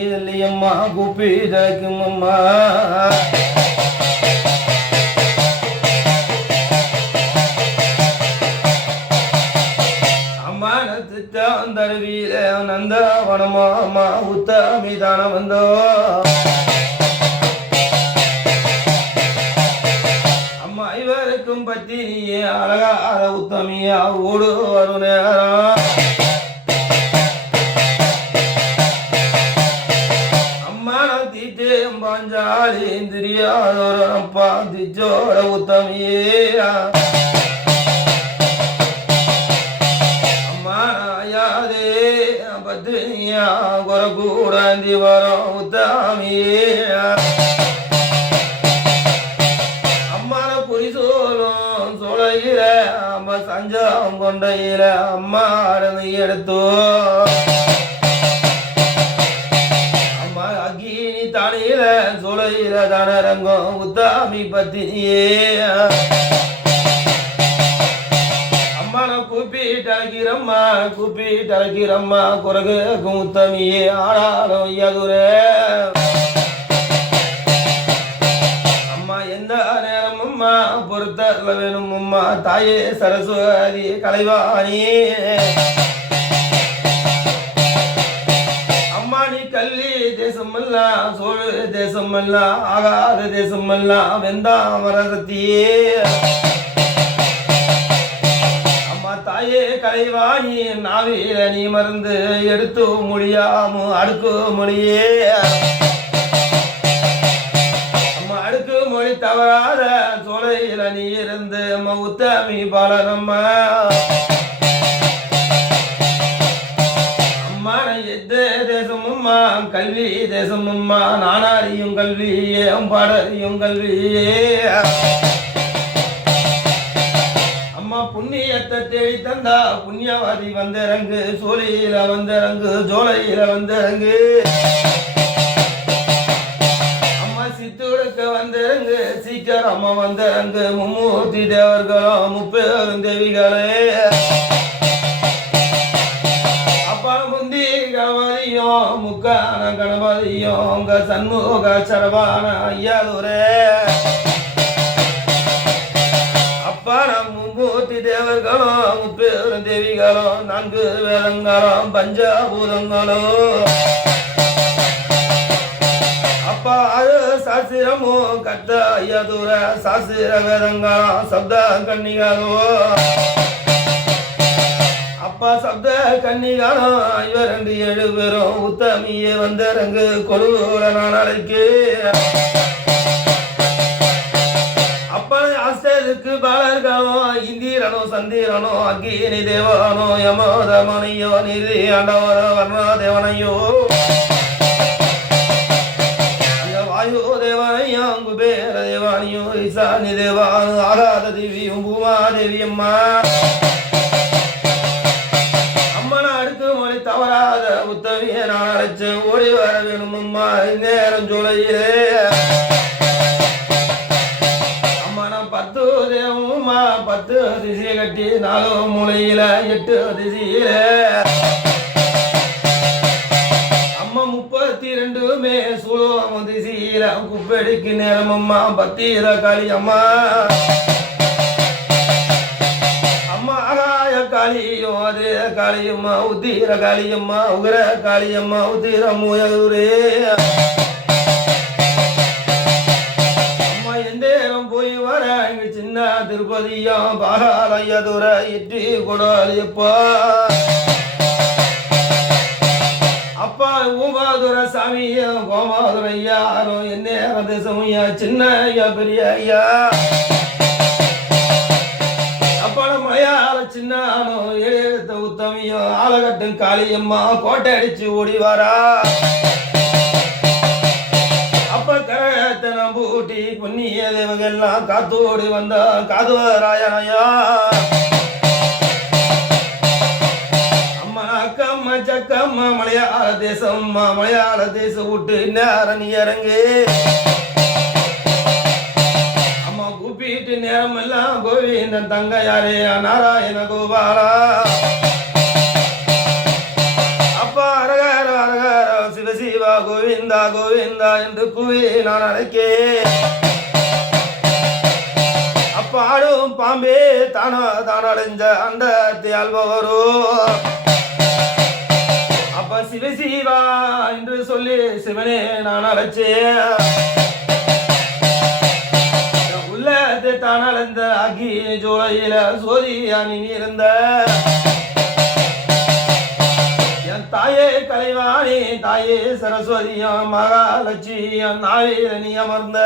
இல்லையம்மா குப்பி தழைக்கும் அம்மா அம்மா. நத்துச்சான் தருவியில நந்தவனமா அம்மா உத்தாமி தான வந்தோ. அம்மா இவருக்கும் பத்தினியே அழகார உத்தமியா ஓடு வரும் நேரம் தீட்டே பாஞ்சாலி தெரியாதோர அப்பா திச்சோட உத்தமியே. அம்மா யாதே பத்னியா குற கூடாந்தி வரோம் உத்தாமியே. அம்மான பொறி சோளும் சோழையில அம்மா சஞ்சம் கொண்டையில அம்மா எடுத்தோ. சோழையில உத்தாமி பத்தினியே. அம்மா நான் கூப்பிட்டழைக்கிறம்மா கூப்பிட்டழைக்கிறம்மா குரகு குமுத்தமியே ஆனாலும் யதுரே. அம்மா எந்த நேரம் அம்மா பொறுத்தல வேணும் அம்மா தாயே சரஸ்வதி கலைவாணியே தேசமெல்லாம் சோழ தேசமெல்லாம் ஆகாத தேசமெல்லாம் வெந்தாமரத்தியே அம்மா தாயே கலைவாணி நாவில நீ மருந்து எடுத்து முடியாம அடுக்கு மொழியே. அம்மா அடுக்கு மொழி தவறாத சோழையில நீ இருந்து அம்மா உத்தமி பாலனம்மா அம்மா தேசமும்மா கல்வி தேசமும்மா நானாரியும் கல்வி ஏம் பாடறியும் கல்வியே. அம்மா புண்ணியத்தை தேடி தந்தா புண்ணியவாதி வந்திறங்கு சோழியில வந்திறங்கு ஜோலையில வந்திறங்கு. அம்மா சித்துடுக்க வந்திறங்கு சீக்கிரம் அம்மா வந்திறங்கு மும்மூர்த்தி தேவர்களும் முப்பெரும் தேவிகளே. முந்தி முக்கான கணபதியும் உங்க சண்முக சரவான ஐயாதுரே. அப்பா நம் மூர்த்தி தேவர்களும் முப்பெரும் தேவிகளும் நான்கு வேதங்களும் பஞ்சபூதங்களோ. அப்பா அது சாஸ்திரமும் கத்த ஐயாதுர சாஸ்திர வேதங்களும் சப்த கன்னிகளும் அப்பா சப்த கன்னிகாலம் இவர் ரெண்டு ஏழு பேரும் உத்தமியே வந்த ரங்கு நான் அழைக்கு. அப்பனை ஆஸ்திரேலுக்கு பாலர்களும் இந்திரனோ சந்திரனோ அக்கினி தேவனோ யமோதமனையோ நிதி ஆண்டவர வர்ணா தேவனையோ அந்த வாயு தேவனையும் குபேர தேவானியும் ஈசானி தேவானு ஆகாத தேவியும் பூமாதேவி அம்மா உத்தவிய நான் ஓடி வர வேணும் அம்மா இந்நேரம் ஜூலையிலே அம்மா நான் பத்து தேவம்மா பத்து திசையை கட்டி நாலு மூலையில எட்டு திசையில அம்மா முப்பத்தி ரெண்டுமே சுழுவம் திசையில குப்படிக்கு நேரம் அம்மா பத்திர காளி அம்மா. காளியோரே அது காளியம்மா உத்தீர காளியம்மா உகர காளியம்மா உத்தீர முயலூரே அம்மா எந்தேரம் போய் வர இங்க சின்ன திருப்பதியும் பாகாலயதுர இட்டி கொடாலியப்பா அப்பா. ஊமாதுர சாமியும் யாரும் என் எந்நேரம் தேசமும் சின்ன ஐயா பெரிய ஐயா மலையாள சின்னானோ எழுத்த உத்தமியோ ஆலகட்டும் காளியம்மா கோட்டை அடிச்சு ஓடி வாரா. அப்ப கரகத்தை நம்பூட்டி புண்ணிய தேவகெல்லாம் காத்தோடி வந்தா காதுவராயனையா. அம்மா அக்கம்மா சக்கம்மா மலையாள தேசம்மா மலையாள தேசம் விட்டு நேரம் நீ இறங்கு. வீட்டு நேரம் எல்லாம் கோவிந்தன் தங்க யாரே நாராயண கோபாலா. அப்பா அரகார அரகார சிவசிவா கோவிந்தா கோவிந்தா என்று கூவி நான் அழைக்கே அப்பாடும் பாம்பே தானோ தான் அடைஞ்ச அந்த தியாழ்பவரோ அப்ப சிவசிவா என்று சொல்லி சிவனே நான் அழைச்சேன். உள்ளத்தை தான் அடைந்த அகி ஜோலையில சோதி அணி இருந்த என் தாயே கலைவாணி தாயே சரஸ்வதியம் மகாலட்சுமியம் நாவேல நீ அமர்ந்த.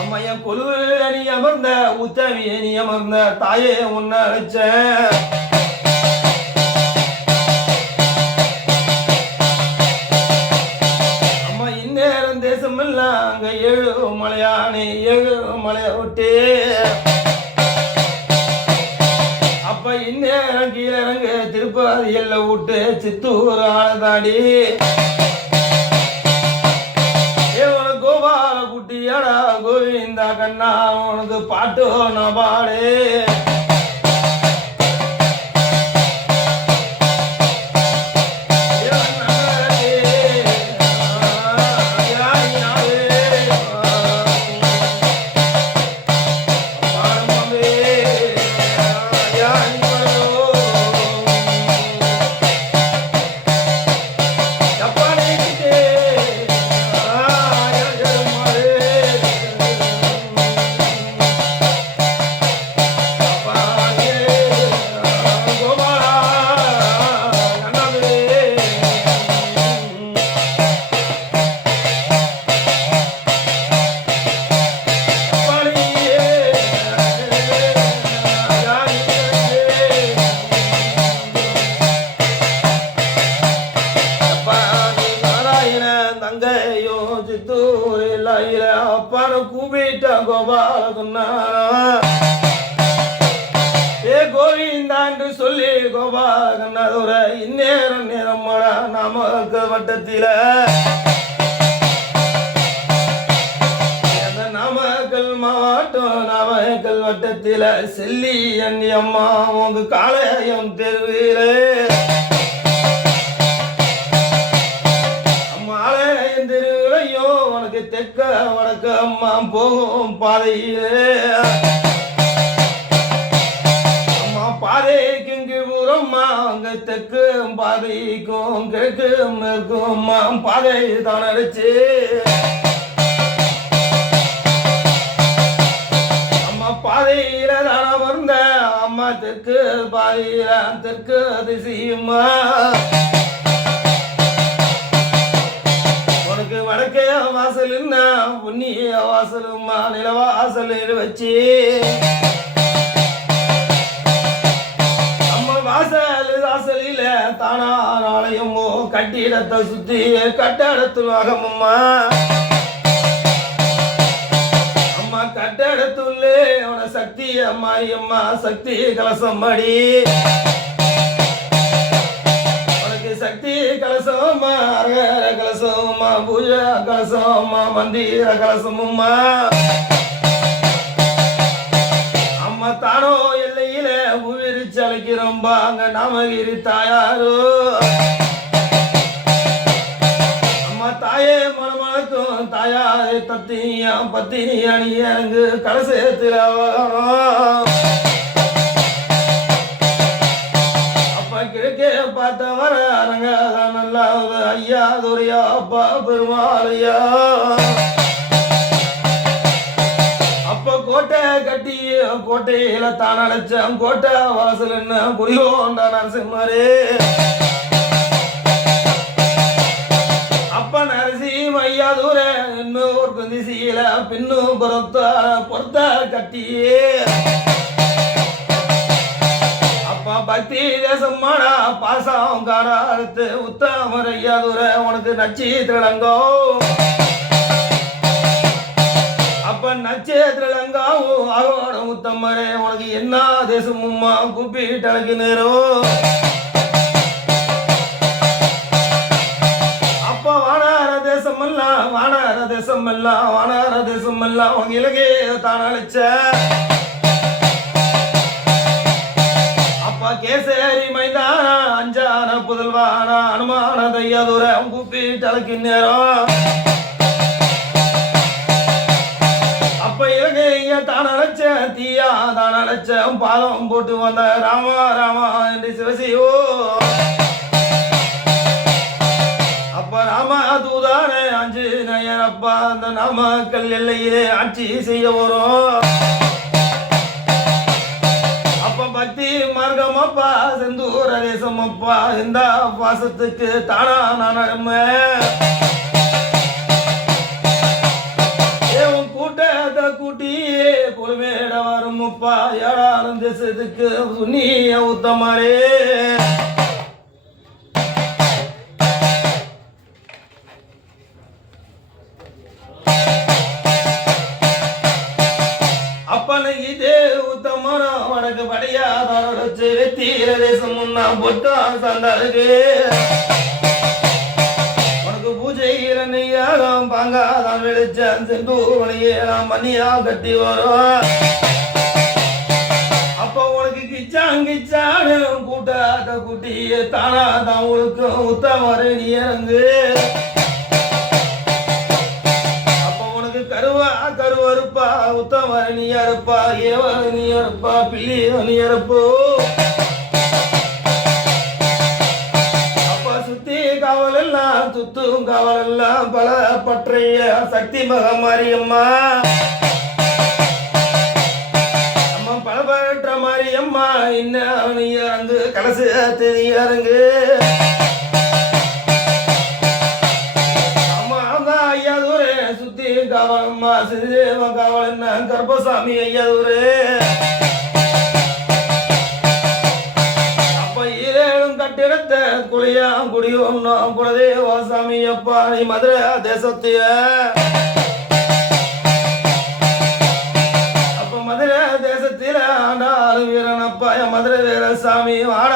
அம்மையன் கொலுவில நீ அமர்ந்த உத்தமிய நீ அமர்ந்த. தாயே உன்னை அழைச்சேன். ஏழு மலையானே ஏழு மலைய விட்டு அப்ப இந்நேரம் கீழே இறங்கு திருப்பதி எல்ல விட்டு சித்தூர் ஆனதாடி கோபால குட்டியாடா கோவிந்தா கண்ணா உனக்கு பாட்டு நான் பாடு. கூப்பிட்ட கோபால சொன்னாரா? ஏ கோவிந்தா என்று சொல்லி கோபாலகண்ணதுர இந்நேரம் நேரம் நமக்கு வட்டத்தில. நாமக்கல் மாவட்டம் நாமக்கல் வட்டத்தில செல்லி அண்ணி அம்மா உங்க காளையம் தெருவிலே. போகும் பாதையிலே. அம்மா பாதைக்கும் ஊரம்மா அங்க தெற்கு பாதைக்கும் கிழக்கு மேற்கும் பாதை தான் அடிச்சு. அம்மா பாதையில தான வந்த அம்மா தெற்கு பாதையில தெற்கு திசையுமா வாசலுன்னா உன்னிய என்ன புண்ணிய வாசலும்மா நிலவாசல் வச்சு. நம்ம வாசல் வாசலில தானா ஆலயமோ கட்டிடத்தை சுத்தி கட்டடத்து அகமம்மா அம்மா கட்டடத்துள்ளே அவன சக்தி அம்மா அம்மா சக்தி கலசம் அடி. கலசம்மா பூஜா கலசம்மா மந்திர கலசமும்மா அம்மா தானோ எல்லையில உயிரி அழைக்கிறோம்பா அங்க நாமகிரி தாயாரோ. அம்மா தாயே மனமணக்கும் தாயாரே தத்தினியா பத்தினி அணியங்கு கலசத்தில் வரணும் அப்ப கிழக்கே பார்த்தவர அரங்க நல்லாவது ஐயா துரையா அப்பா பெருமாளையா. அப்ப கோட்டை கட்டி கோட்டையில தான் அடைச்சான். கோட்டை வாசல் என்ன புரியோண்டா நரசிம்மரே. அப்ப நரசிம் ஐயா தூர இன்னொரு குந்திசீல பின்னும் பொறுத்த பொறுத்த கட்டியே. அப்பா பக்தி தேசம்மாடா பாசம் காராத்து உத்தமர் ஐயாதுர உனக்கு நச்சி அப்ப நட்சத்திரலங்காவும் ஆகோட முத்தம்மரே உனக்கு என்ன தேசமும்மா கூப்பிட்டு நேரோ நேரம். அப்ப வானார தேசம் வானார தேசம் எல்லாம் வானார தேசம் எல்லாம் உங்க இலகே தான் அழைச்ச அப்பா கேசரி மைதான அஞ்சான புதல்வான அனுமான தையதுர கூப்பிட்டு தலைக்கு நேரம். அப்ப இலங்கைய தான் அழைச்ச தீயா தான் அழைச்ச பாதம் போட்டு வந்த ராமா ராமா என்று சிவசியோ அப்ப ராமா தூதானே அஞ்சு நயர் அப்பா அந்த நாமக்கல் எல்லையிலே ஆட்சி செய்ய வரும் பக்தி மார்க்கம் அப்பா செந்தூர தேசம் இந்த பாசத்துக்கு தானா நான் அருமை ஏன் கூட்டத்தை கூட்டி பொறுமேட வரும் அப்பா ஏழாலும் தேசத்துக்கு சுண்ணிய உத்தமாரே. அப்பனை இதே உத்தமரம் வடக்கு படையாதோட வெத்தீர தேசம் முன்னா பொட்டா சந்தாருக்கு உனக்கு பூஜை இரண்யாகம் வெளிச்சம் மணியா கட்டி வரும் அப்போ உனக்கு கிச்சாங் கிச்சானு கூட்டாத குட்டிய தானா தான் உனக்கு உத்தமரை இறங்கு. கருவறுப்பா உத்தமரை நீ அறுப்பா ஏவ நீ பிள்ளி சுத்தி காவல் சுத்தும் காவல் பல பற்றைய சக்தி மகமாரியம்மா. அம்மா பலபற்ற மாரியம்மா என்ன நீ இறங்கு கலசு தெரியாருங்க காவலன் ஐயா ஒரு அப்ப ஈரேழும் கட்டிடத்த குளியா குடியும் நாம் குலதேவ சாமி அப்பா நீ மதுரை தேசத்திய. அப்ப மதுரை தேசத்தில ஆண்டாளும் வீரன் அப்பா என் மதுரை வீர சாமி ஆடாளும்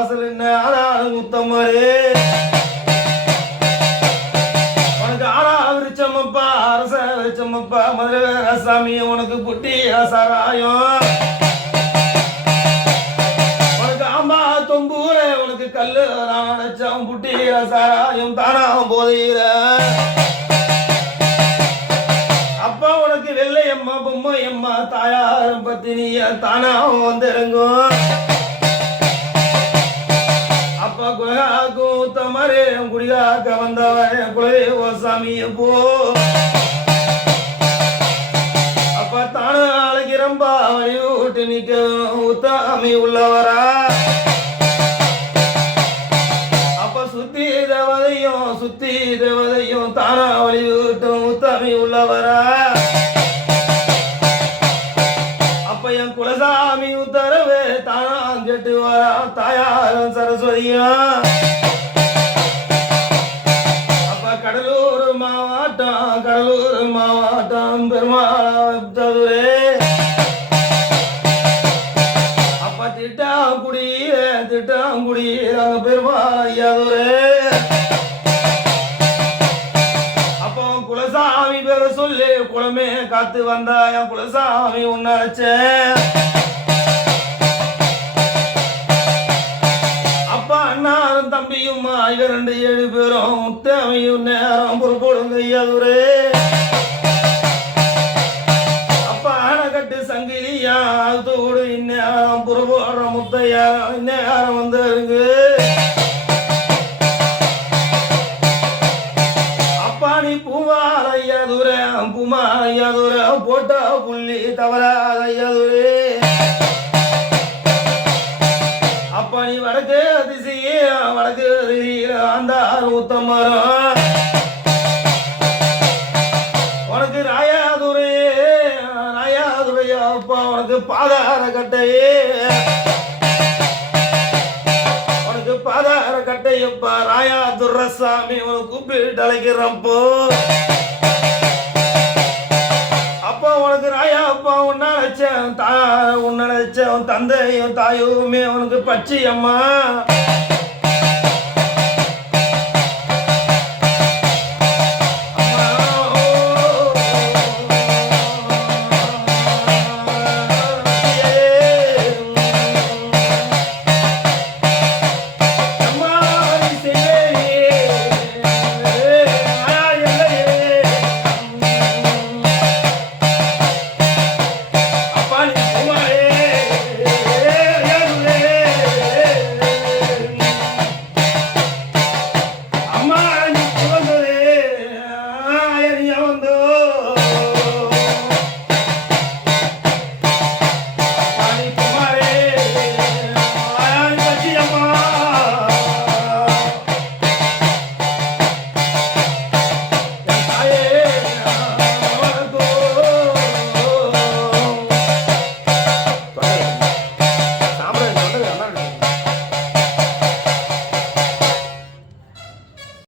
வாசல் என்ன? ஆனாலும் முத்தம்மரே உனக்கு ஆனா விருச்சம்மப்பா அரச விருச்சம்மப்பா மதுரை வேற சாமி உனக்கு புட்டி சாராயம் உனக்கு ஆம்பா தொம்பூர உனக்கு கல்லு நான் புட்டி சாராயம் தானா போதையில. அப்பா உனக்கு வெள்ளை அம்மா பொம்மை அம்மா தாயாரம் பத்தினிய தானா வந்திறங்கும். குடிகாக்க வந்தவன் குலதேவ சாமிய போ. அப்பா தானு அழைக்கிறம்பா வழி விட்டு நிக்க உத்தாமி உள்ளவரா. கடலூர் மாவட்டம் கடலூர் மாவட்டம் பெருமாளே அப்ப திட்டாங்குடி திட்டாங்குடி அங்க பெருமாளையாதுரே அப்போ குலசாமி பேர சொல்லி குலமே காத்து வந்தா என் குலசாமி உன்னை தம்பியும் ரெண்டு ஏழு பேரும் முத்தமையும் நேரம் பொறுப்போடும் கையாதுரே அப்பா அணைக்கட்டு சங்கிலியா தோடு இந்நேரம் பொறுப்போடுற முத்தையா. பாதார கட்டையே உனக்கு பாதார கட்டையப்பா ராயா துர்ரசாமி உனக்கு கூப்பிட்டு அழைக்கிறப்போ அப்பா உனக்கு ராயா அப்பா உன்ன தா உன்ன நினைச்சேன் உன் தந்தையும் தாயுமே உனக்கு பச்சையம்மா.